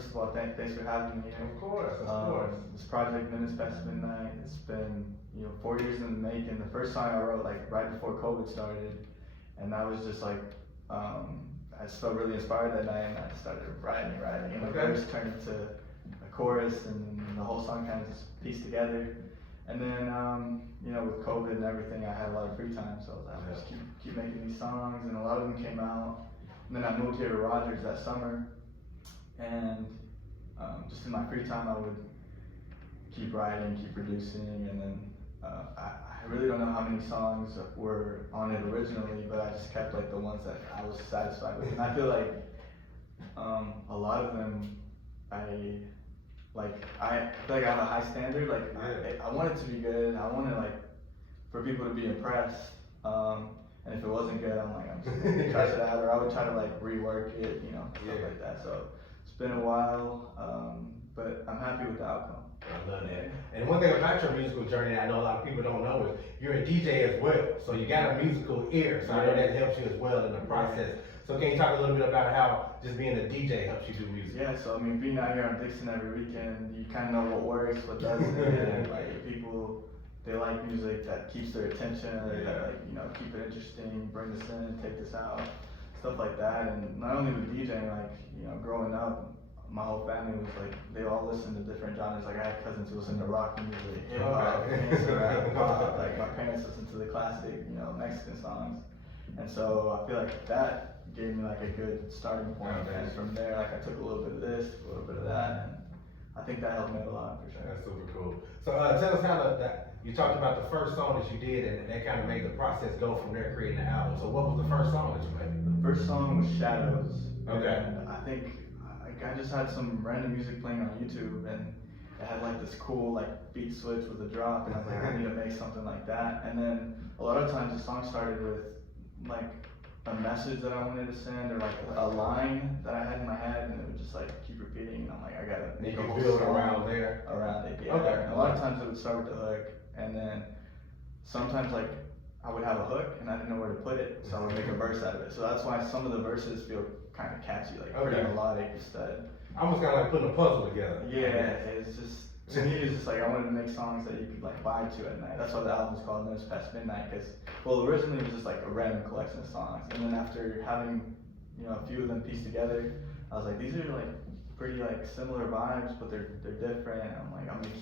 first of all, thanks for having me here. Of course, of course. This project, Minutes Past Midnight, it's been 4 years in the making. The first song I wrote like right before COVID started, and that was just like I just felt really inspired that night, and I started writing, and the verse turned into a chorus, and the whole song kind of just pieced together. And then with COVID and everything, I had a lot of free time, so I was like, I'll just keep making these songs, and a lot of them came out. And then I moved here to Rogers that summer, and just in my free time, I would keep writing, keep producing, and then I really don't know how many songs were on it originally, but I just kept like the ones that I was satisfied with. And I feel like a lot of them, I feel like I have a high standard. Like I want it to be good. I want it for people to be impressed. And if it wasn't good, I'm just gonna try it out, or I would try to rework it, stuff like that. So it's been a while, but I'm happy with the outcome. I love that. And one thing about your musical journey I know a lot of people don't know is you're a DJ as well. So you got a musical ear, so I know that helps you as well in the process. So can you talk a little bit about how just being a DJ helps you do music? Yeah, so being out here on Dixon every weekend, you kind of know what works, what doesn't, and people, they like music that keeps their attention, that keep it interesting, bring this in, take this out, stuff like that. And not only with DJing, growing up, my whole family was they all listened to different genres. I had cousins who listened to rock music, hip hop, rap, pop. My parents listened to the classic, Mexican songs. And so I feel like that gave me a good starting point. And from there, I took a little bit of this, a little bit of that, and I think that helped me a lot for sure. That's super cool. So tell us how you talked about the first song that you did, and that kind of made the process go from there creating the album. So what was the first song that you made? The first song was Shadows. Okay. And I think I just had some random music playing on YouTube, and it had this cool beat switch with a drop, and I was like, I need to make something like that. And then a lot of times the song started with a message that I wanted to send, or a line that I had in my head, and it would just keep repeating, and I'm like, I gotta make a whole build song around there. Around it, yeah. Okay. And a lot of times it would start with the hook, and then sometimes I would have a hook and I didn't know where to put it, so I would make a verse out of it. So that's why some of the verses feel kind of catchy, pretty melodic instead. Almost kind of putting a puzzle together. Yeah, it's just, to me, it's just I wanted to make songs that you could vibe to at night. That's why the album's called Minutes Past Midnight, because, originally it was just a random collection of songs, and then after having, a few of them pieced together, I was like, these are pretty similar vibes, but they're different. And I'm I'm gonna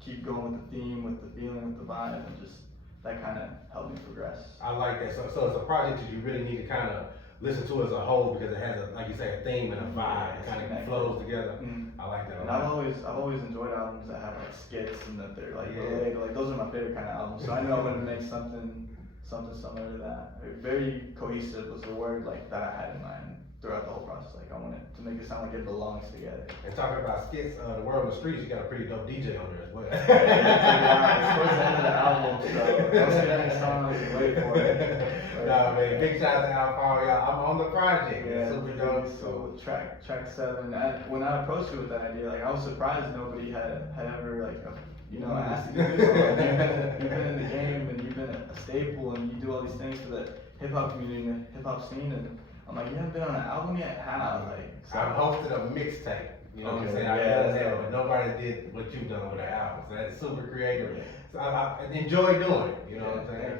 keep going with the theme, with the feeling, with the vibe, and just that kind of helped me progress. I like that. So it's a project that you really need to kind of listen to as a whole, because it has like you say, a theme and a vibe. It kind of flows together. I like that. And I've always enjoyed albums that have skits and that they're delayed. Those are my favorite kind of albums. So I knew I wanted to make something similar to that. Very cohesive was the word that I had in mind throughout the whole process. I wanted to make it sound like it belongs together. And talking about skits, the Word on the Streets, you got a pretty dope DJ on there as well. It's towards the end of the album, so don't skip any songs and wait for it. Nah, man, big shout out to Alfaro, y'all. I'm on the project. Yeah, super dope. So track 7. When I approached you with that idea, I was surprised nobody had ever asked you to do something. You've been in the game, and you've been a staple, and you do all these things for the hip hop community and the hip hop scene, and I'm like, you haven't been on an album yet? How? I've hosted a mixtape. You know what I'm saying? I've done that, but nobody did what you've done with an album. So that's super creative. So I enjoy doing it. You know what I'm saying?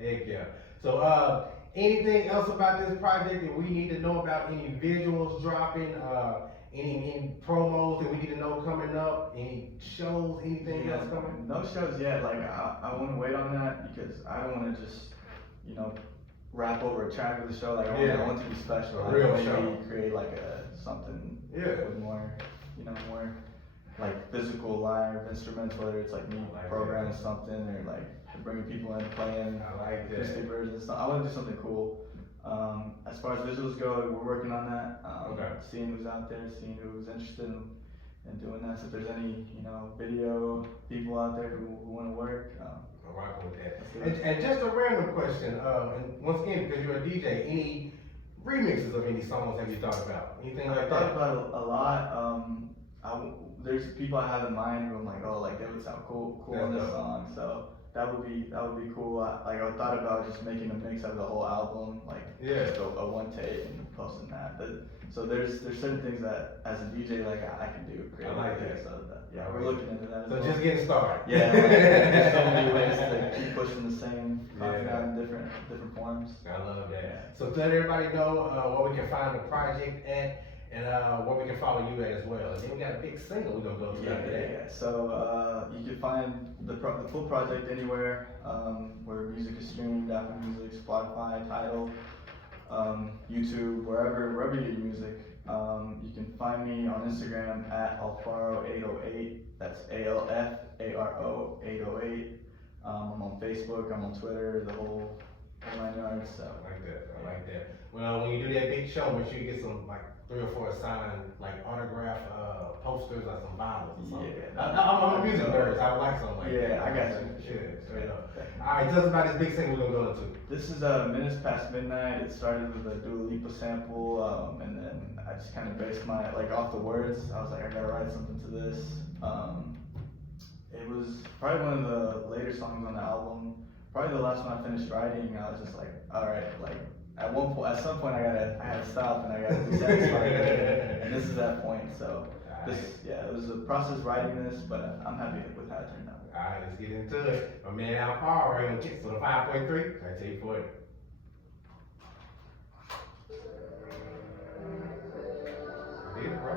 Heck yeah. So anything else about this project that we need to know about? Any visuals dropping? Any promos that we need to know coming up? Any shows? Anything else coming? No shows yet. I want to wait on that because I don't want to just, rap over a track of the show. I want it to be special. Real show. Maybe create something with more, more physical live instruments, whether it's me programming something or bringing people in playing acoustic versions. I want to do something cool. As far as visuals go, we're working on that. Seeing who's out there, seeing who's interested in doing that. So if there's any, video people out there who want to work, I'm rocking with that. And just a random question, and once again, because you're a DJ, any remixes of any songs have you thought about? Anything like that? I thought about a lot. There's people I have in mind who I'm they would sound cool on this song. So that would be cool. I thought about just making a mix of the whole album, just a one take and posting that. But So there's certain things that as a DJ like I can do. I like that. So yeah, we're looking into that. So just getting started. Yeah, there's so many ways to keep pushing the same content out in different forms. I love that. So let everybody know where we can find the project at and where we can follow you at as well. And then we got a big single we're gonna go to after that. Yeah. So you can find the full project anywhere where music is streamed, Apple Music, Spotify, Tidal, YouTube, wherever you get music. You can find me on Instagram at Alfaro808. That's ALFARO 808. I'm on Facebook. I'm on Twitter. The whole 9 yards. So I like that. Well, when you do that big show, make sure you get some like 3 or 4 signed like autograph posters or some bottles or something. Yeah, I'm a music nerd, so I would like something like that. Yeah, I got you. Sure, straight up. All right, tell us about this big single we're gonna go into. This is Minutes Past Midnight. It started with a Dua Lipa sample, and then I just kind of based my, like, off the words. I was like, I gotta write something to this. It was probably one of the later songs on the album. Probably the last one I finished writing. I was just like, all right, like at some point I had to stop and I gotta be satisfied with it. And this is that point. So it was a process writing this, but I'm happy with how it turned out. All right, let's get into it. My man Alfaro right on Kicks on the 5.3. I tell you for it. Bro.